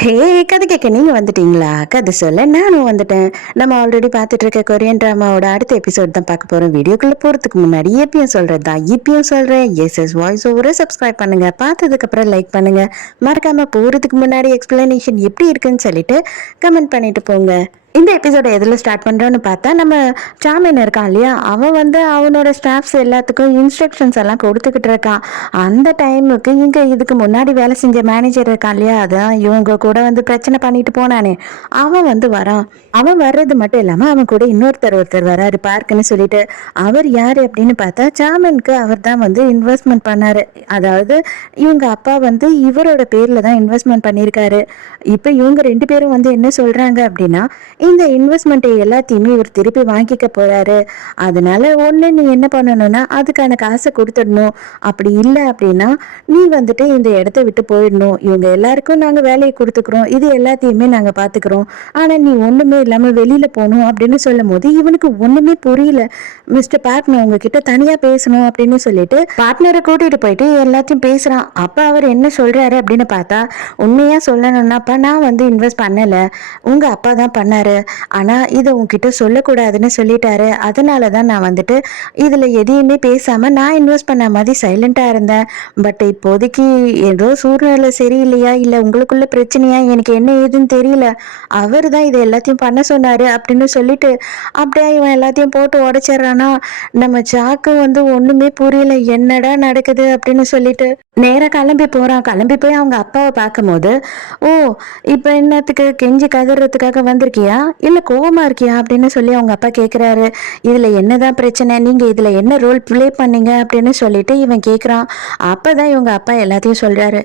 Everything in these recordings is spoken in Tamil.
ஹே! கதை கேட்க நீங்க வந்துட்டீங்களா? கதை சொல்ல நானும் வந்துட்டேன். நம்ம ஆல்ரெடி பார்த்துட்டு இருக்க கொரியன் டிராமாவோட அடுத்த எபிசோட் தான் பார்க்க போறோம். வீடியோக்குள்ள போறதுக்கு முன்னாடி எப்பயும் சொல்றது தான். இப்பயும் சொல்றேன். எஸ்எஸ் வாய்ஸ் ஓவர சப்ஸ்கிரைப் பண்ணுங்க. பார்த்ததுக்கு அப்புறம் லைக் பண்ணுங்க. மறக்காம போறதுக்கு முன்னாடி எக்ஸ்பிளனேஷன் எப்படி இருக்குன்னு சொல்லிட்டு கமெண்ட் பண்ணிட்டு போங்க. இந்த எபிசோட எதில் ஸ்டார்ட் பண்ணுறோன்னு பார்த்தா நம்ம சாமின் இருக்கான் இல்லையா, அவன் வந்து அவனோட ஸ்டாஃப்ஸ் எல்லாத்துக்கும் இன்ஸ்ட்ரக்ஷன்ஸ் எல்லாம் கொடுத்துக்கிட்டு இருக்கான். அந்த டைமுக்கு இங்கே இதுக்கு முன்னாடி வேலை செஞ்ச மேனேஜர் இருக்கான் இல்லையா, அதான் இவங்க கூட வந்து பிரச்சனை பண்ணிட்டு போனானே, அவன் வந்து வரான். அவன் வர்றது மட்டும் இல்லாமல் அவன் கூட ஒருத்தர் வராரு பார்க்குன்னு சொல்லிட்டு. அவர் யார் அப்படின்னு பார்த்தா சாமினுக்கு அவர் தான் வந்து இன்வெஸ்ட்மெண்ட் பண்ணாரு. அதாவது இவங்க அப்பா வந்து இவரோட பேரில் தான் இன்வெஸ்ட்மெண்ட் பண்ணியிருக்காரு. இப்போ இவங்க ரெண்டு பேரும் வந்து என்ன சொல்கிறாங்க அப்படின்னா, இந்த இன்வெஸ்ட்மெண்ட்டை எல்லாத்தையுமே இவர் திருப்பி வாங்கிக்க போறாரு. அதனால ஒன்று நீ என்ன பண்ணணும்னா அதுக்கான காசை கொடுத்துடணும். அப்படி இல்லை அப்படின்னா நீ வந்துட்டு இந்த இடத்த விட்டு போயிடணும். இவங்க எல்லாருக்கும் நாங்கள் வேலையை கொடுத்துக்கிறோம், இது எல்லாத்தையுமே நாங்கள் பார்த்துக்கிறோம். ஆனால் நீ ஒன்றுமே இல்லாமல் வெளியில் போகணும் அப்படின்னு சொல்லும் போது இவனுக்கு ஒன்றுமே புரியல. மிஸ்டர் பார்ட்னர் உங்ககிட்ட தனியாக பேசணும் அப்படின்னு சொல்லிட்டு பார்ட்னரை கூட்டிகிட்டு போயிட்டு எல்லாத்தையும் பேசுகிறான். அப்போ அவர் என்ன சொல்கிறாரு அப்படின்னு பார்த்தா, உண்மையாக சொல்லணும்னாப்பா நான் வந்து இன்வெஸ்ட் பண்ணலை, உங்கள் அப்பா தான் பண்ணாரு. ஆனால் இதை உங்ககிட்ட சொல்லக்கூடாதுன்னு சொல்லிட்டாரு. அதனால தான் நான் வந்துட்டு இதில் எதையுமே பேசாமல் நான் இன்வெஸ்ட் பண்ண மாதிரி சைலண்ட்டாக இருந்தேன். பட் இப்போதைக்கு ஏதோ சூழ்நிலை சரியில்லையா இல்லை உங்களுக்குள்ள பிரச்சனையா எனக்கு என்ன ஏதுன்னு தெரியல, அவர் தான் இதை எல்லாத்தையும் பண்ண சொன்னார் அப்படின்னு சொல்லிட்டு அப்படியே இவன் எல்லாத்தையும் போட்டு உடைச்சிட்றானா. நம்ம சாக்கு வந்து ஒன்றுமே புரியல, என்னடா நடக்குது அப்படின்னு சொல்லிட்டு நேராக கிளம்பி போகிறான். கிளம்பி போய் அவங்க அப்பாவை பார்க்கும்போது, ஓ இப்போ என்னத்துக்கு கெஞ்சி கதறதுக்காக வந்திருக்கியா இல்லை கோவமா இருக்கியா அப்படின்னு சொல்லி அவங்க அப்பா கேட்குறாரு. இதில் என்னதான் பிரச்சனை, நீங்கள் இதில் என்ன ரோல் ப்ளே பண்ணீங்க அப்படின்னு சொல்லிட்டு இவன் கேட்குறான். அப்போ தான் இவங்க அப்பா எல்லாத்தையும் சொல்கிறாரு.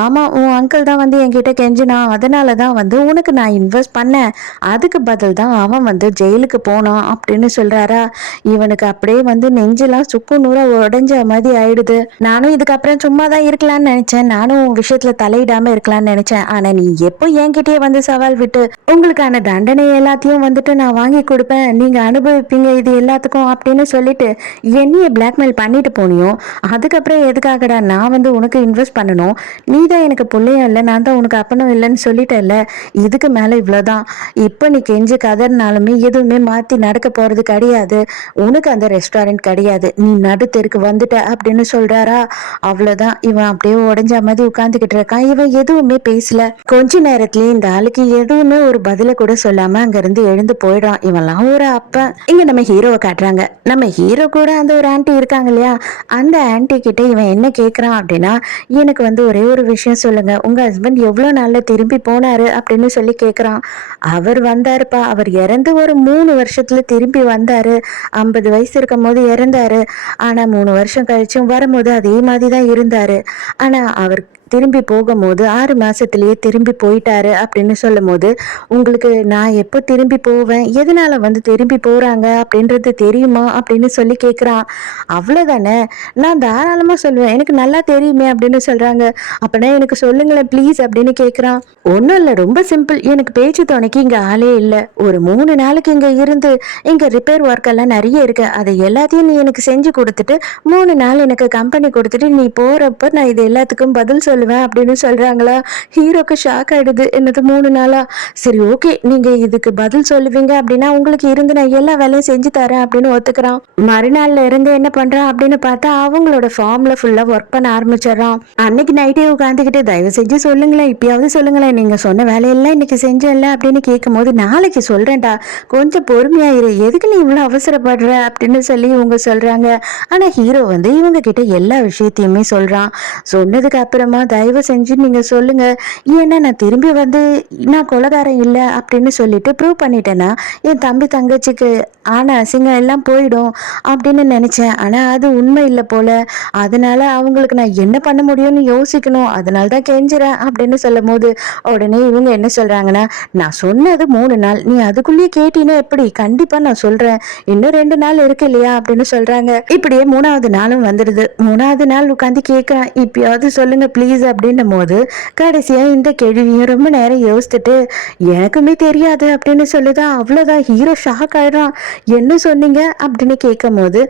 ஆமாம், உன் அங்கிள் தான் வந்து என்கிட்ட கெஞ்சினான், அதனால தான் வந்து உனக்கு நான் இன்வெஸ்ட் பண்ணேன், அதுக்கு பதில் தான் அவன் வந்து ஜெயிலுக்கு போனான் அப்படின்னு சொல்கிறாரா. இவனுக்கு அப்படியே வந்து நெஞ்செல்லாம் சுக்கு நூறாக உடஞ்ச மாதிரி ஆயிடுது. நானும் இதுக்கப்புறம் சும்மா தான் இருக்கலான்னு நினச்சேன், நானும் உன் விஷயத்தில் தலையிடாமல் இருக்கலான்னு நினச்சேன். ஆனால் நீ எப்போ என்கிட்டயே வந்து சவால் விட்டு உங்களுக்கான தண்டனை எல்லாத்தையும் வந்துட்டு நான் வாங்கி கொடுப்பேன், நீங்க அனுபவிப்பீங்க இது எல்லாத்துக்கும் அப்படின்னு சொல்லிட்டு என்னைய பிளாக்மெயில் பண்ணிட்டு போனியோ, அதுக்கப்புறம் எதுக்காகடா நான் வந்து உனக்கு இன்வெஸ்ட் பண்ணணும், நீ தான் எனக்கு பிள்ளையும் இல்லை, நான் தான் உனக்கு அப்பனும் இல்லைன்னு சொல்லிட்டேல்ல, இதுக்கு மேலே இவ்வளோதான். இப்போ நீ கெஞ்சு கதறினாலுமே எதுவுமே மாற்றி நடக்க போகிறது கிடையாது, உனக்கு அந்த ரெஸ்டாரண்ட் கிடையாது, நீ நடு தெருக்கு வந்துட்ட அப்படின்னு சொல்கிறாரா. அவ்வளோதான், இவன் அப்படியே உடஞ்ச மாதிரி உட்காந்துக்கிட்டு இருக்கான். இவன் எதுவுமே பேசல. கொஞ்ச நேரத்துலேயே இந்த ஆளுக்கு எதுவுமே ஒரு பதில கூட சொல்லாம அங்கிருந்து எழுந்து போயிடும். இவெல்லாம் ஒரு அப்பன். இங்க நம்ம ஹீரோவை காட்டுறாங்க. நம்ம ஹீரோ கூட அந்த ஒரு ஆன்டி இருக்காங்க இல்லையா, அந்த ஆன்டி கிட்ட இவன் என்ன கேட்கறான் அப்படின்னா, எனக்கு வந்து ஒரே ஒரு விஷயம் சொல்லுங்க, உங்க ஹஸ்பண்ட் எவ்வளவு நாள்ல திரும்பி போனாரு அப்படின்னு சொல்லி கேட்கறான். அவர் வந்தாருப்பா, அவர் இறந்து ஒரு 3 வருஷத்துல திரும்பி வந்தாரு. 50 வயசு இருக்கும் போது இறந்தாரு. ஆனா 3 வருஷம் கழிச்சும் வரும்போது அதே மாதிரிதான் இருந்தாரு. ஆனா அவர் திரும்பி போகும்போது 6 மாசத்திலேயே திரும்பி போயிட்டாரு அப்படின்னு சொல்லும் போது, உங்களுக்கு நான் எப்போ திரும்பி போவேன், எதனால வந்து திரும்பி போறாங்க அப்படின்றது தெரியுமா அப்படின்னு சொல்லி கேட்குறான். அவ்வளோதானே, நான் தாராளமாக சொல்லுவேன், எனக்கு நல்லா தெரியுமே அப்படின்னு சொல்றாங்க. அப்படின்னா எனக்கு சொல்லுங்களேன் ப்ளீஸ் அப்படின்னு கேட்குறான். ஒன்றும் இல்லை, ரொம்ப சிம்பிள், எனக்கு பேச்சு துணைக்கு இங்கே ஆளே இல்லை, ஒரு 3 நாளைக்கு இங்கே இருந்து இங்கே ரிப்பேர் ஒர்க் எல்லாம் நிறைய இருக்கு, அதை எல்லாத்தையும் நீ எனக்கு செஞ்சு கொடுத்துட்டு 3 நாள் எனக்கு கம்பெனி கொடுத்துட்டு நீ போறப்ப நான் இது எல்லாத்துக்கும் பதில் சொல்லுவேன் அப்படின்னு சொல்றாங்களா. ஹீரோக்கு ஷாக் ஆயிடுது, என்னது 3 நாளா, சரி ஓகே நீங்க இதுக்கு பதில் சொல்லுவீங்க அப்படின்னா உங்களுக்கு இருந்து நான் எல்லா வேலையும் செஞ்சு தரேன் அப்படின்னு ஒத்துக்கிறான். மறுநாள்ல இருந்து என்ன பண்றான் அப்படின்னு பார்த்தா அவங்களோட ஃபார்ம்ல ஃபுல்லா ஒர்க் பண்ண ஆரம்பிச்சிடறான். அன்னைக்கு நைட்டே உட்காந்துக்கிட்டு தயவு செஞ்சு சொல்லுங்களேன், இப்பயாவது சொல்லுங்களேன், நீங்க சொன்ன வேலையெல்லாம் இன்னைக்கு செஞ்சல அப்படின்னு கேட்கும் போது, நாளைக்கு சொல்றேன்டா, கொஞ்சம் பொறுமையா இரு, எதுக்கு நீ இவ்வளவு அவசரப்படுற அப்படின்னு சொல்லி இவங்க சொல்றாங்க. ஆனா ஹீரோ வந்து இவங்க கிட்ட எல்லா விஷயத்தையுமே சொல்றான். சொன்னதுக்கு அப்புறமா தயவு செஞ்சு நீங்க சொல்லுங்க, ஏன்னா நான் திரும்பி வந்து நான் கொலைகாரன் இல்லை அப்படின்னு சொல்லிட்டு ப்ரூவ் பண்ணிட்டேன்னா என் தம்பி தங்கச்சிக்கு ஆனா அசிங்கம் எல்லாம் போயிடும் அப்படின்னு நினைச்சேன். ஆனா அது உண்மை இல்லை போல, அதனால அவங்களுக்கு நான் என்ன பண்ண முடியும்னு யோசிக்கணும், அதனால தான் கெஞ்சுறேன் அப்படின்னு சொல்லும் போது உடனே இவங்க என்ன சொல்றாங்கன்னா, நான் சொன்னது 3 நாள், நீ அதுக்குள்ளேயே கேட்டீங்கன்னா எப்படி, கண்டிப்பா நான் சொல்றேன், இன்னும் 2 நாள் இருக்கு இல்லையா அப்படின்னு சொல்றாங்க. இப்படியே 3வது நாளும் வந்துடுது. 3வது நாள் உட்காந்து கேட்கறான், இப்பயாவது சொல்லுங்க ப்ளீஸ் ப்ளீஸ் அப்படின்னும் போது கடைசியா இந்த கேள்வியும் ரொம்ப நேரம் யோசிச்சுட்டு எனக்குமே தெரியாது அப்படின்னு சொல்லுதா. அவ்வளோதான், ஹீரோ ஷாக் ஆயிடும். என்ன சொன்னீங்க அப்படின்னு கேட்கும் போது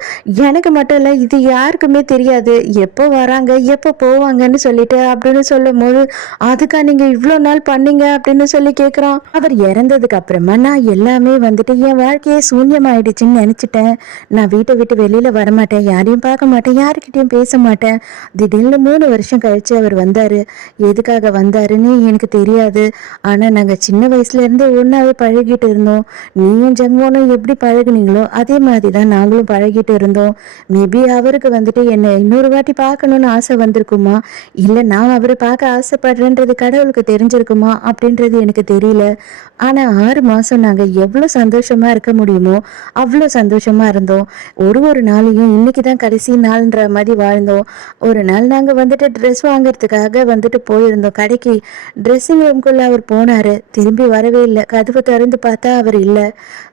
எனக்கு மட்டும் இல்லை, இது யாருக்குமே தெரியாது, எப்போ வராங்க எப்போ போவாங்கன்னு சொல்லிட்டு அப்படின்னு சொல்லும் போது அதுக்கா நீங்க இவ்வளோ நாள் பண்ணீங்க அப்படின்னு சொல்லி கேட்குறான். அவர் இறந்ததுக்கு அப்புறமா நான் எல்லாமே வந்துட்டு என் வாழ்க்கையே சூன்யமாயிடுச்சுன்னு நினைச்சிட்டேன். நான் வீட்டை விட்டு வெளியில வரமாட்டேன், யாரையும் பார்க்க மாட்டேன், யாருக்கிட்டையும் பேச மாட்டேன். திடீர்னு 3 வருஷம் கழிச்சு அவர் வந்தாரு. எதுக்காக வந்தாருன்னு எனக்கு தெரியாது. ஆனா நாங்க சின்ன வயசுல இருந்து ஒன்னாவே பழகிட்டு இருந்தோம். நீயும் ஜெங்கோனும் எப்படி பழகுனீங்களோ அதே மாதிரிதான் நாங்களும் பழகிட்டு இருந்தோம். மேபி அவருக்கு வந்துட்டு என்னை இன்னொரு வாட்டி பார்க்கணும்னு ஆசை வந்திருக்குமா, இல்ல நான் அவரை பார்க்க ஆசைப்படுறேன்றது கடவுளுக்கு தெரிஞ்சிருக்குமா அப்படின்றது எனக்கு தெரியல. ஆனா 6 மாசம் நாங்க எவ்வளவு சந்தோஷமா இருக்க முடியுமோ அவ்வளோ சந்தோஷமா இருந்தோம். ஒரு நாளையும் இன்னைக்குதான் கடைசி நாள்ன்ற மாதிரி வாழ்ந்தோம். ஒரு நாள் நாங்க வந்துட்டு ட்ரெஸ் வாங்குறதுக்காக வந்துட்டு போயிருந்தோம் கடைக்கு. ட்ரெஸ்ஸிங் ரூம்குள்ள அவர் போனாரு, திரும்பி வரவே இல்லை. கதவு திறந்து பார்த்தா அவர் இல்லை,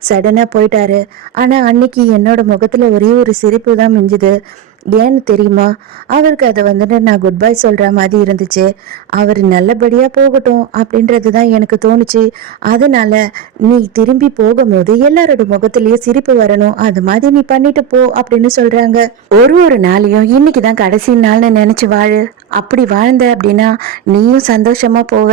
சடனா போயிட்டாரு. ஆனா அன்னைக்கு என்னோட முகத்துல ஒரே ஒரு சிரிப்பு தான் மிஞ்சுது. ஏன்னு தெரியுமா, அவருக்கு அதை வந்துட்டு நான் குட் பை சொல்ற மாதிரி இருந்துச்சு. அவர் நல்லபடியா போகட்டும் அப்படின்றது தான் எனக்கு தோணுச்சு. அதனால நீ திரும்பி போகும்போது எல்லாரோட முகத்திலயும் சிரிப்பு வரணும், அது மாதிரி நீ பண்ணிட்டு போ அப்படின்னு சொல்றாங்க. ஒரு நாளையும் இன்னைக்குதான் கடைசி நாள்னு நினைச்சு வாழு. அப்படி வாழ்ந்த அப்படின்னா நீயும் சந்தோஷமா போவ,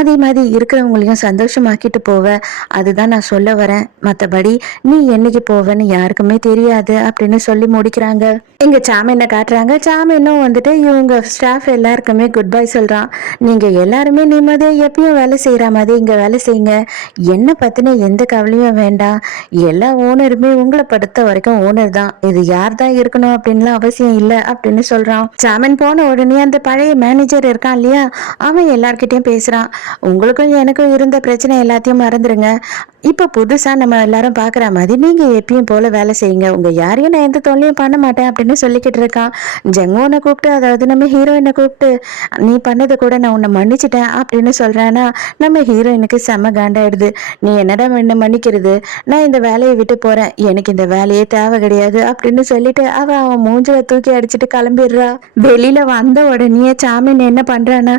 அதே மாதிரி இருக்கிறவங்களையும் சந்தோஷமாக்கிட்டு போவ. அதுதான் நான் சொல்ல வரேன். மற்றபடி நீ என்னைக்கு போவன்னு யாருக்குமே தெரியாது அப்படின்னு சொல்லி முடிக்கிறாங்க. இங்க சாமியனை காட்டுறாங்க. சாமியனும் வந்துட்டு இவங்க ஸ்டாஃப் எல்லாருக்குமே குட் பை சொல்றான். நீங்க எல்லாருமே நிம்மதியா எப்பயும் வேலை செய்யற மாதிரி இங்க வேலை செய்யுங்க. என்ன பத்தின எந்த கவலையும் வேண்டாம். எல்லா ஓனருமே உங்களை பொறுத்த வரைக்கும் ஓனர் தான், இது யார் தான் இருக்கணும் அப்படின்லாம் அவசியம் இல்லை அப்படின்னு சொல்றான். சாமன் போன உடனே அந்த பழைய மேனேஜர் இருக்கான் இல்லையா, அவன் எல்லார்கிட்டயும் பேசுறான். உங்களுக்கும் எனக்கும் இருந்த பிரச்சனை எல்லாத்தையும் மறந்துருங்க. இப்ப புதுசா நம்ம எல்லாரும் பாக்குற மாதிரி நீங்க எப்பயும் போல வேலை செய்யுங்க. உங்க யாரையும் நான் எந்த தொல்லையும் பண்ண மாட்டேன் அப்படின்னு சொல்லிக்கிட்டு இருக்கான். ஜெங்கோனை கூப்பிட்டு, அதாவது நம்ம ஹீரோயினை கூப்பிட்டு, நீ பண்ணதை கூட நான் உன்னை மன்னிச்சிட்டேன் அப்படின்னு சொல்றானா, நம்ம ஹீரோயினுக்கு செம காண்டாயிடுது. நீ என்னடா என்ன மன்னிக்கிறது, நான் இந்த வேலையை விட்டு போறேன், எனக்கு இந்த வேலையே தேவை கிடையாது அப்படின்னு சொல்லிட்டு அவன் மூஞ்சில தூக்கி அடிச்சுட்டு கிளம்பிடுறா. வெளியில வந்த உடனே சாமின் என்ன பண்றானா,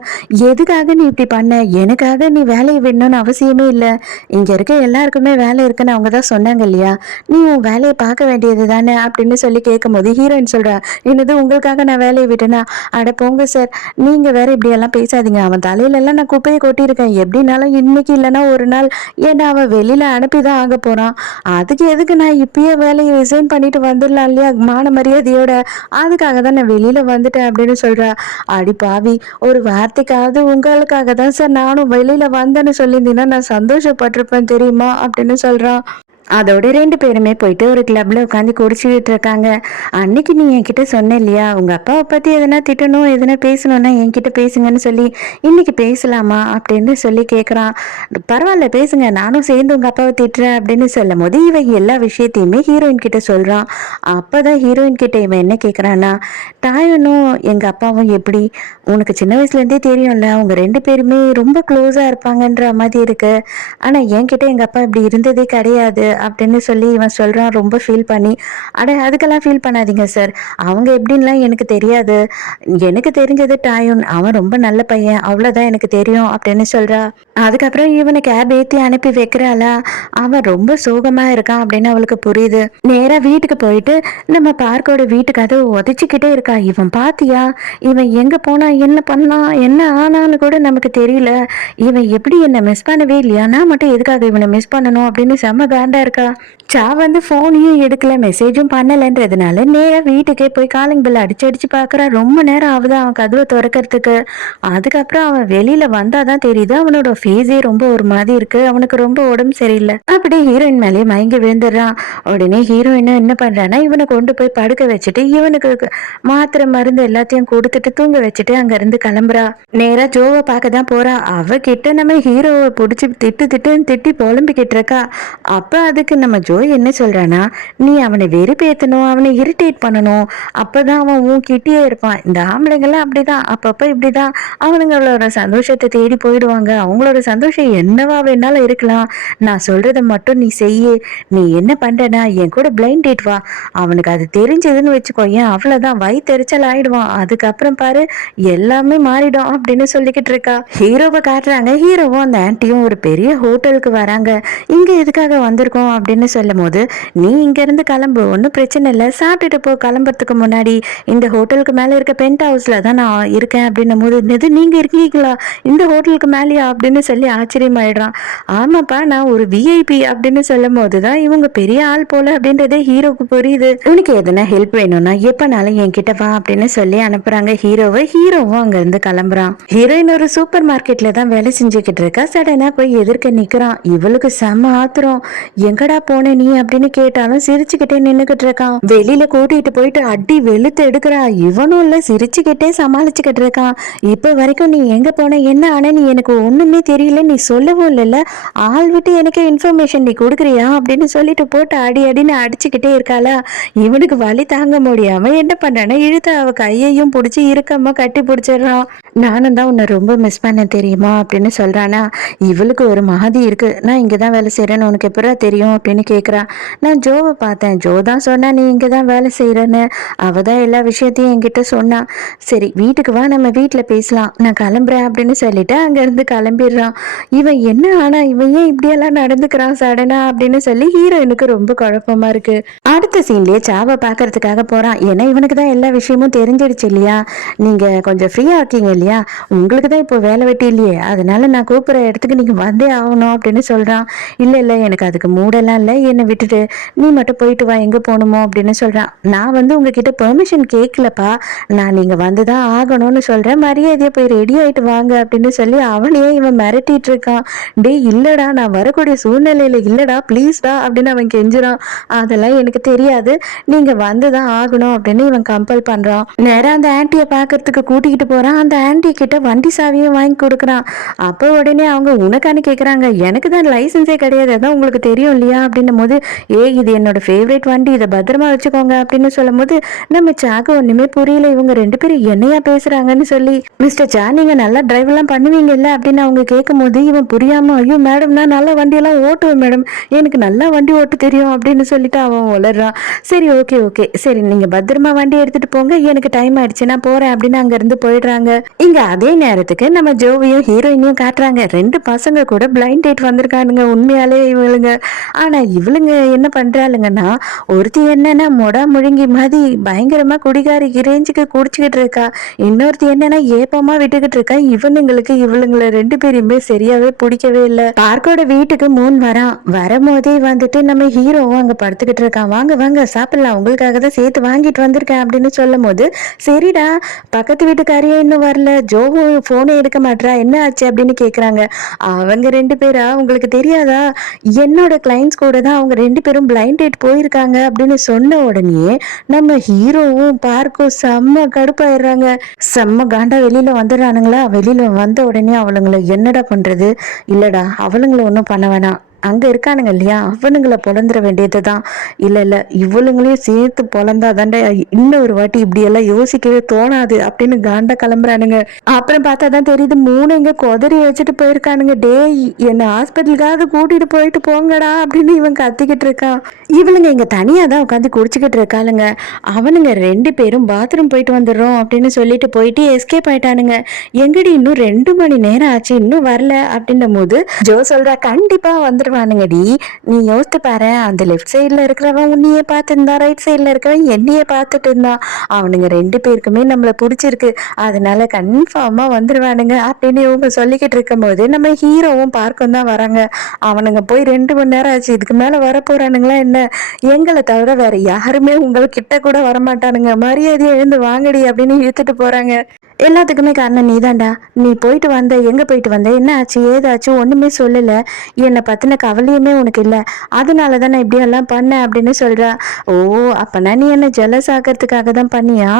எதுக்காக நீ இப்படி பண்ண, எனக்காக நீ வேலையை விடணும்னு அவசியமே இல்லை, இங்க இருக்க எல்லாருக்குமே வேலை இருக்குன்னு அவங்க தான் சொன்னாங்க இல்லையா, நீ உன் வேலையை பார்க்க வேண்டியது தானே அப்படின்னு சொல்லி கேட்கும் போது ஹீரோயின் சொல்றா, என்னது உங்களுக்காக நான் வேலையை விட்டேனா, அட போங்க சார், நீங்க வேற இப்படி எல்லாம் பேசாதீங்க, அவன் தலையில எல்லாம் நான் குப்பையை கொட்டியிருக்கேன், எப்படினாலும் இன்னைக்கு இல்லைன்னா ஒரு நாள் ஏன்னா அவன் வெளியில அனுப்பிதான் ஆக போறான், அதுக்கு எதுக்கு நான் இப்பயே வேலையை ரிசைன் பண்ணிட்டு வந்துடலாம் இல்லையா மான மரியாதையோட, அதுக்காக தான் நான் வெளியில வந்துட்டேன் அப்படின்னு சொல்றா. அடி பாவி, ஒரு வார்த்தைக்காவது உங்களுக்காக தான் சார் நானும் வெளியில வந்தேன்னு சொல்லியிருந்தீங்கன்னா நான் சந்தோஷப்பட்டிருப்பேன் தெரியுமா அப்படின்னு சொல்றான். அதோட 2 பேருமே போயிட்டு ஒரு கிளப்ல உட்காந்து குடிச்சுக்கிட்டு இருக்காங்க. அன்னைக்கு நீ என்கிட்ட சொன்ன இல்லையா, உங்க அப்பாவை பத்தி எதனா திட்டணும் எதனா பேசணும்னா என்கிட்ட பேசுங்கன்னு சொல்லி, இன்னைக்கு பேசலாமா அப்படின்னு சொல்லி கேட்குறான். பரவாயில்ல பேசுங்க, நானும் சேர்ந்து உங்க அப்பாவை திட்டுறேன் அப்படின்னு சொல்லும் போது இவன் எல்லா விஷயத்தையுமே ஹீரோயின் கிட்ட சொல்றான். அப்பதான் ஹீரோயின் கிட்ட இவன் என்ன கேட்குறான்னா, தாயனும் எங்க அப்பாவும் எப்படி, உனக்கு சின்ன வயசுல இருந்தே தெரியும்ல, அவங்க 2 பேருமே ரொம்ப க்ளோஸா இருப்பாங்கன்ற மாதிரி இருக்கு. ஆனா என்கிட்ட எங்க அப்பா இப்படி இருந்ததே கிடையாது அப்படின்னு சொல்லி இவன் சொல்றான் ரொம்ப ஃபீல் பண்ணி. அட அதுக்கெல்லாம் ஃபீல் பண்ணாதீங்க சார், அவங்க எப்படின்லாம் எனக்கு தெரியாது, எனக்கு தெரிஞ்சது டாயூன், அவன் ரொம்ப நல்ல பையன், அவ்வளோதான் எனக்கு தெரியும் அப்படின்னு சொல்றா. அதுக்கப்புறம் இவனை கேப் ஏற்றி அனுப்பி வைக்கிறாளா, அவன் ரொம்ப சோகமா இருக்கான் அப்படின்னு அவளுக்கு புரியுது. நேரா வீட்டுக்கு போயிட்டு நம்ம பார்க்கோட வீட்டுக்கு அதை உதச்சிக்கிட்டே இருக்கா. இவன் பாத்தியா, இவன் எங்க போனா என்ன பண்ணா என்ன ஆனான்னு கூட நமக்கு தெரியல, இவன் எப்படி என்ன மிஸ் பண்ணவே இல்லையா, நான் மட்டும் எதுக்காக இவனை மிஸ் பண்ணணும் அப்படின்னு செம்ம காண்டா இருக்கா. சா வந்து போனையும் எடுக்கல மெசேஜும் பண்ணலன்றதுனால நேரா வீட்டுக்கே போய் காலிங் பில் அடிச்சு அடிச்சு பாக்குறா. ரொம்ப நேரம் ஆகுது அவன் கதவை திறக்கிறதுக்கு. அதுக்கப்புறம் அவன் வெளியில வந்தாதான் தெரியுது அவனோட ஃபேஸே ரொம்ப ஒரு மாதிரி இருக்கு, அவனுக்கு ரொம்ப உடம்பு சரியில்லை. அப்படியே ஹீரோயின் மேலேயே மயங்கி விழுந்துடுறான். உடனே ஹீரோயின் என்ன பண்றான்னா இவனை கொண்டு போய் படுக்க வச்சுட்டு இவனுக்கு மாத்திரை மருந்து எல்லாத்தையும் கொடுத்துட்டு தூங்க வச்சுட்டு அங்க இருந்து கிளம்புறா. நேரா ஜோவை பார்க்க தான் போறா. அவகிட்ட நம்ம ஹீரோவை பிடிச்சி திட்டு திட்டுன்னு திட்டி புலம்பிக்கிட்டு இருக்கா. அப்ப அதுக்கு நம்ம ஜோ என்ன சொல்றானா, நீ அவனை வெறுப்பேத்தணும், அவனை இரிட்டேட் பண்ணணும், அப்பதான் அவன் உன்கிட்டயே இருப்பான். இந்த ஆம்பளைங்கெல்லாம் அப்படிதான், அப்பப்ப இப்படிதான். அவனுங்களோட சந்தோஷத்தை தேடி போயிடுவாங்க. அவங்களோட சந்தோஷம் என்னவா வேணாலும் இருக்கலாம். நான் சொல்றத மட்டும் நீ செய்யு. நீ என்ன பண்றனா, என் கூட பிளைண்ட் டேட் வா. அவனுக்கு அது தெரிஞ்சதுன்னு வச்சுக்கோயேன், அவ்வளவுதான், வயித்தெரிச்சல் ஆயிடுவான். அதுக்கப்புறம் பாரு எல்லாமே மாறிடும் அப்படின்னு சொல்லிக்கிட்டு இருக்கா. ஹீரோவை காட்டுறாங்க. ஹீரோவும் அந்த ஆன்ட்டியும் ஒரு பெரிய ஹோட்டலுக்கு வராங்க. இங்க எதுக்காக வந்திருக்கோம் அப்படின்னு சொல்லும் போது, நீ இங்க இருந்து கிளம்பு, ஒன்றும் பிரச்சனை இல்லை, சாப்பிட்டுட்டு போ. கிளம்புறதுக்கு முன்னாடி இந்த ஹோட்டலுக்கு மேல இருக்க பென்ட் ஹவுஸ்ல தான் நான் இருக்கேன் அப்படின்னும் போது, எது நீங்க இருக்கீங்களா இந்த ஹோட்டலுக்கு மேலேயா அப்படின்னு சொல்லி ஆச்சரியமாயிடுறான். ஆமாப்பா, நான் ஒரு விஐபி அப்படின்னு சொல்லும் போதுதான் இவங்க பெரிய ஆள் போல அப்படின்றதே ஹீரோக்கு புரியுது. உனக்கு எதனா ஹெல்ப் வேணும்னா எப்பனாலும் என்கிட்ட வா அப்படின்னு சொல்லி அனுப்புறாங்க ஹீரோவை. ஹீரோவும் அங்க இருந்து கிளம்புறான். ஹீரோயின் ஒரு சூப்பர் மார்க்கெட்ல தான் வேலை செஞ்சுக்கிட்டு இருக்கா. சடனா போய் எதிர்க்க நிக்கிறான். இவளுக்கு செம்ம ஆத்திரம். எங்கடா போன நீ அப்படின்னு கேட்டாலும் சிரிச்சுக்கிட்டே நின்னுகிட்டு இருக்கான். வெளியில கூட்டிட்டு போயிட்டு அடி வெளுத்து எடுக்கிறா. இவனும் இல்ல, சிரிச்சுக்கிட்டே சமாளிச்சுக்கிட்டு இருக்கான். இப்ப வரைக்கும் நீ எங்க போன, என்ன ஆனா, நீ எனக்கு ஒண்ணுமே தெரியல, நீ சொல்லவும் இல்லைல்ல, ஆள் விட்டு எனக்கு இன்ஃபர்மேஷன் நீ கொடுக்குறியா அப்படின்னு சொல்லிட்டு போட்டு அடி அடின்னு அடிச்சுக்கிட்டே இருக்காளா. இவனுக்கு வலி தாங்க முடியாம என்ன பண்றானா, இழுத்து அவ கையையும் பிடிச்சி இறுக்கமா கட்டி பிடிச்சிடுறான். நானும் தான் உன்னை ரொம்ப மிஸ் பண்ண தெரியுமா அப்படின்னு சொல்றானா. இவளுக்கு ஒரு மாதிரி இருக்கு. நான் இங்கதான் வேலை செய்யறேன்னு உனக்கு எப்படா தெரியும் அப்படின்னு கேக்குறா. நான் ஜோவை பார்த்தேன். ஜோ தான் சொன்னா நீ இங்கதான் வேலை செய்யறேன்னு. அவ தான் எல்லா விஷயத்தையும் என்கிட்ட சொன்னா. சரி வீட்டுக்கு வா, நம்ம வீட்டுல பேசலாம், நான் கிளம்புறேன் அப்படின்னு சொல்லிட்டு அங்க இருந்து கிளம்பிடுறான். இவன் என்ன ஆனா இவன் ஏன் இப்படியெல்லாம் நடந்துக்கிறான் சடனா அப்படின்னு சொல்லி ஹீரோயினுக்கு ரொம்ப குழப்பமா இருக்கு. அடுத்த சீன்லயே சாவை பாக்குறதுக்காக போறான். ஏன்னா இவனுக்கு தான் எல்லா விஷயமும் தெரிஞ்சிடுச்சு இல்லையா. நீங்க கொஞ்சம் ஃப்ரீயா இருக்கீங்க இல்லையா, உங்களுக்கு தான் இப்போ வேலை வெட்டி இல்லையே, அதனால நான் கூப்பிடுற இடத்துக்கு நீங்க வந்தே ஆகணும் அப்படின்னு சொல்றான். இல்ல இல்ல, எனக்கு அதுக்கு மூடெல்லாம் இல்லை, என்னை விட்டுட்டு நீ மட்டும் போயிட்டு வா, எங்க போகணுமோ அப்படின்னு சொல்றான். நான் வந்து உங்ககிட்ட பெர்மிஷன் கேட்கலப்பா, நான் நீங்க வந்துதான் ஆகணும்னு சொல்றேன், மரியாதையா போய் ரெடி ஆயிட்டு வாங்க அப்படின்னு சொல்லி அவனையே இவன் மிரட்டிட்டு இருக்கான். டே இல்லடா, நான் வரக்கூடிய சூழ்நிலையில இல்லடா, ப்ளீஸ்டா அப்படின்னு அவன் கெஞ்சுறான். அதெல்லாம் எனக்கு தெரியாது, நீங்க வந்துதான் ஆகணும் அப்படின்னு இவன் கம்பல் பண்றான். நேரம் அந்த ஆன்ட்டியை பாக்குறதுக்கு கூட்டிக்கிட்டு போறான். அந்த ஆன்ட்டி கிட்ட வண்டி சாவியும் வாங்கி கொடுக்குறான். அப்போ உடனே அவங்க உனக்கானு கேக்குறாங்க. எனக்கு தான் லைசன்ஸே கிடையாது, அதான் உங்களுக்கு தெரியும் இல்லையா அப்படின்னும் போது, இது என்னோட ஃபேவரட் வண்டி, இதை பத்திரமா வச்சுக்கோங்க அப்படின்னு சொல்லும் போது, நம்ம சாக்கு ஒண்ணுமே புரியல, இவங்க ரெண்டு பேரும் என்னையா பேசுறாங்கன்னு சொல்லி. மிஸ்டர் சா, நீங்க நல்லா டிரைவ் எல்லாம் பண்ணுவீங்கல்ல அப்படின்னு அவங்க கேட்கும் போது, இவன் புரியாம, ஐயோ மேடம், நான் நல்ல வண்டியெல்லாம் ஓட்டுவேன் மேடம், எனக்கு நல்லா வண்டி ஓட்ட தெரியும் அப்படின்னு சொல்லிட்டு அவன் வளர்றான். சரி ஓகே ஓகே, சரி நீங்க பத்திரமா வண்டி எடுத்துட்டு போங்க, எனக்கு டைம் ஆயிடுச்சு, நான் போறேன் அப்படின்னு அங்க இருந்து போயிடுறாங்க. இங்க அதே நேரத்துக்கு நம்ம ஜோவையும் ஹீரோயினையும் காட்டுறாங்க. ரெண்டு பசங்க கூட பிளைண்ட் டேட் வந்திருக்கானுங்க உண்மையாலே இவளுங்க. ஆனா இவளுங்க என்ன பண்றாளுங்கன்னா, ஒருத்தி என்னன்னா மொடா முழுங்கி மாதிரி பயங்கரமா குடிகாரி ரேஞ்சுக்கு குடிச்சுக்கிட்டு இருக்கா. இன்னொருத்தி என்னன்னா ஏப்பமா விட்டுக்கிட்டு இருக்கா. இவளுங்களை ரெண்டு பேருமே சரியாவே பிடிக்கவே இல்லை. பார்க்கோட வீட்டுக்கு மூன் வரான். வரும்போதே வந்துட்டு நம்ம ஹீரோவும் அங்க படுத்துக்கிட்டு இருக்கான். வாங்க வாங்க சாப்பிடலாம், உங்களுக்காக தான் சேர்த்து வாங்கிட்டு வந்திருக்கேன் அப்படின்னு சொல்லும் போது, சரிடா, பக்கத்து வீட்டுக்காரியே இன்னும் வரல, ஜோவும் போனை எடுக்க மாட்டா, என்ன ஆச்சு அப்படின்னு கேக்குறாங்க. அவங்க ரெண்டு பேரா, உங்களுக்கு தெரியாதா, என்னோட கிளைண்ட்ஸ் கூட தான் அவங்க ரெண்டு பேரும் பிளைண்ட் டேட் போயிருக்காங்க அப்படின்னு சொன்ன உடனே நம்ம ஹீரோவும் பார்க்கும் செம்ம கடுப்பாயிடுறாங்க. செம்ம காண்டா வெளியில வந்துடுறானுங்களா. வெளியில வந்த உடனே அவளுங்களை என்னடா பண்றது, இல்லடா அவளுங்களை ஒன்றும் பண்ண வேணாம், அங்க இருக்கானுங்க இல்லையா, அவனுங்களை பொழந்துட வேண்டியதுதான். இல்ல இல்ல, இவளுங்களையும் சேர்த்து பொழந்தாதாண்டா இன்னொரு வாட்டி இப்படி எல்லாம் யோசிக்கவே தோணாது அப்படின்னு காண்டா கிளம்புறானுங்க. அப்புறம் பார்த்தாதான் தெரியுது, மூணு இங்க கொதறி வச்சுட்டு போயிருக்கானுங்க. டேய், என்ன ஹாஸ்பிட்டலுக்காவது கூட்டிட்டு போயிட்டு போங்கடா அப்படின்னு இவன் கத்திக்கிட்டு இருக்கான். இவளுங்க இங்க தனியா தான் உட்காந்து குடிச்சுக்கிட்டு இருக்காளுங்க. அவனுங்க ரெண்டு பேரும் பாத்ரூம் போயிட்டு வந்துடுறோம் அப்படின்னு சொல்லிட்டு போயிட்டு எஸ்கேப் ஆயிட்டானுங்க. எங்கடி இன்னும் 2 மணி நேரம் ஆச்சு இன்னும் வரல அப்படின்னும் போது ஜோ சொல்றா, கண்டிப்பா வந்துருவானுங்கடி, நீ யோசித்து பாரு, அந்த லெஃப்ட் சைட்ல இருக்கிறவன் உன்னையே பார்த்து இருந்தா, ரைட் சைட்ல இருக்கிறவன் என்னையே பார்த்துட்டு இருந்தான், அவனுங்க ரெண்டு பேருக்குமே நம்மள பிடிச்சிருக்கு, அதனால கன்ஃபார்மா வந்துருவானுங்க அப்படின்னு இவங்க சொல்லிக்கிட்டு இருக்கும் போது நம்ம ஹீரோவும் பார்க்கும் தான் வராங்க. அவனுங்க போய் 2 மணி நேரம் ஆச்சு, இதுக்கு மேல வர போறானுங்களா என்ன, எங்களை தவிர வேற யாருமே உங்ககிட்ட கூட வரமாட்டானுங்க, மரியாதையை எழுந்து வாங்கடி அப்படின்னு இழுத்துட்டு போறாங்க. எல்லாத்துக்குமே காரணம் நீதான்டா. நீ போயிட்டு வந்த, எங்க போயிட்டு வந்த, என்ன ஆச்சு ஏதாச்சு ஒண்ணுமே சொல்லல. என்னை பத்தின கவலையுமே உனக்கு இல்ல. அதனால தான் நான் இப்படி எல்லாம் பண்ணேன் அப்படின்னு சொல்றா. ஓ, அப்பனா நீ என்ன ஜெலஸ் ஆகிறதுக்காக தான் பண்ணியா?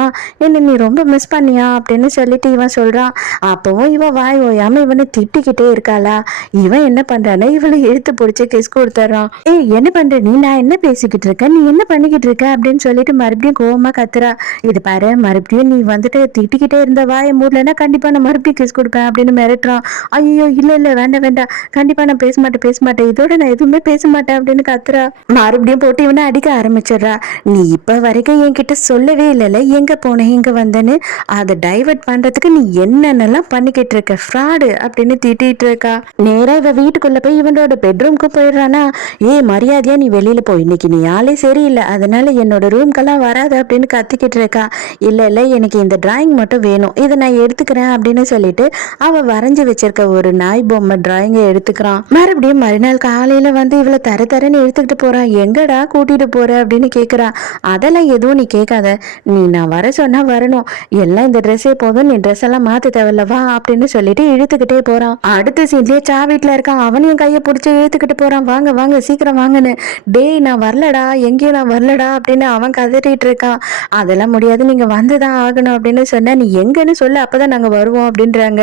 என்ன நீ ரொம்ப மிஸ் பண்ணியா அப்படின்னு சொல்லிட்டு இவன் சொல்றான். அப்பவும் இவன் வாய் ஓயாம இவனை திட்டிக்கிட்டே இருக்காளா. இவன் என்ன பண்றான்னா இவளை இழுத்து பிடிச்சி கிஸ் கொடுத்துறான். ஏய், என்ன பண்ற நீ? நான் என்ன பேசிக்கிட்டு இருக்கேன், நீ என்ன பண்ணிக்கிட்டு இருக்க அப்படின்னு சொல்லிட்டு மறுபடியும் கோவமா கத்துறா. இது பாரு, மறுபடியும் நீ வந்துட்டு திட்டிக்கிட்டே இருந்த வாயை மூடலன்னா கண்டிப்பா நான் மறுபடியும் கிஸ் கொடுப்பேன் அப்படின்னு மிரட்டுறான். ஐயோ, இல்ல இல்ல, வேண்டாம் வேண்டாம், கண்டிப்பா நான் பேச மாட்டேன், இதோட நான் எதுவுமே பேச மாட்டேன் அப்படின்னு கத்துறா. மறுபடியும் போட்டு இவனை அடிக்க ஆரம்பிச்சிடுறா. நீ இப்ப வரைக்கும் என்கிட்ட சொல்லவே இல்லைல்ல எங்க போன எங்க வந்தேன்னு. அதை டைவர்ட் பண்றதுக்கு நீ என்னென்னலாம் பண்ணிக்கிட்டு இருக்க, ஃப்ராடு அப்படின்னு திட்டிட்டு இருக்கா. நேரா இவ வீட்டுக்குள்ள போய் இவனோட பெட்ரூம்க்கு போயிடுறானா. ஏ, மரியாதையா நீ வெளியில போய், இன்னைக்கு நீ ஆளே சரியில்லை, அதனால என்னோட ரூம்க்கெல்லாம் வராது அப்படின்னு கத்திக்கிட்டு இருக்கா. இல்ல இல்ல, எனக்கு இந்த டிராயிங் மட்டும் வேணும், இதை நான் எடுத்துக்கிறேன் அப்படின்னு சொல்லிட்டு அவ வரைஞ்சி வச்சிருக்க ஒரு நாய் பொம்மை டிராயிங்கை எடுத்துக்கிறான். மறுபடியும் மறுநாள் காலையில வந்து இவளை தரன்னு எடுத்துக்கிட்டு போறான். எங்கடா கூட்டிட்டு போற அப்படின்னு கேக்குறா. அதெல்லாம் எதுவும் நீ கேட்காத, நீ நான் வர சொன்னா வரணும், எல்லாம் இந்த ட்ரெஸ்ஸே போதும், நீ ட்ரெஸ் எல்லாம் மாத்த தேவையில்ல வா அப்படின்னு சொல்லிட்டு இழுத்துக்கிட்டே போறான். அடுத்த சீன்லயே சா வீட்டுல இருக்கான். அவனையும் கையை பிடிச்சி இழுத்துக்கிட்டு போறான். வாங்க வாங்க சீக்கிரம் வாங்கன்னு. டேய், நான் வரலடா, எங்கேயும் நான் வரலடா அப்படின்னு அவன் கதறிட்டு இருக்கான். அதெல்லாம் முடியாது, நீங்க வந்துதான் ஆகணும் அப்படின்னு சொன்னா. நீ எங்கன்னு சொல்லு, அப்பதான் நாங்க வருவோம் அப்படின்றாங்க.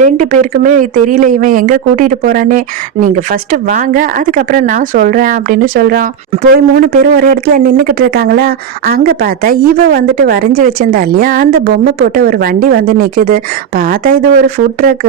ரெண்டு பேருக்குமே தெரியல இவன் எங்க கூட்டிட்டு போறானே. நீங்க ஃபர்ஸ்ட் வாங்க, அதுக்கப்புறம் நான் சொல்றேன் அப்படின்னு சொல்றான். போய் 3 பேரும் ஒரு இடத்துல நின்னுக்கிட்டு இருக்காங்களா. அங்க பார்த்தா இவ வந்துட்டு வரைஞ்சு வச்சிருந்தா இல்லையா, அந்த பொம்மை போட்ட ஒரு வண்டி வந்து நிக்குது. பார்த்தா இது ஒரு ஃபுட் ட்ரக்.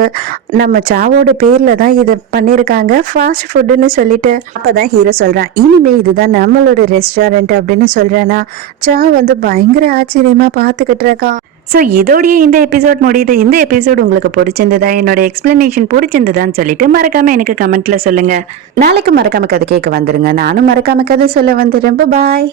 நம்ம சாவோட பேர்ல தான் இது பண்ணிருக்காங்க, ஃபாஸ்ட் ஃபுட்னு சொல்லிட்டு. அப்பதான் ஹீரோ சொல்றான், இனிமே இதுதான் நம்மளோட ரெஸ்டாரண்ட் அப்படின்னு சொல்றானா. சா வந்து பயங்கர ஆச்சரியமா பார்த்துக்கிட்டு இருக்கான். ஸோ இதோடைய இந்த எபிசோட் முடியுது. இந்த எபிசோட் உங்களுக்கு பிடிச்சிருந்ததா, என்னோட எக்ஸ்பிளனேஷன் பிடிச்சிருந்ததான்னு சொல்லிட்டு மறக்காம எனக்கு கமெண்ட்ல சொல்லுங்க. நாளைக்கு மறக்காம கதை கேட்க வந்துருங்க. நானும் மறக்காம கதை சொல்ல வந்துடுறேன். பாய்.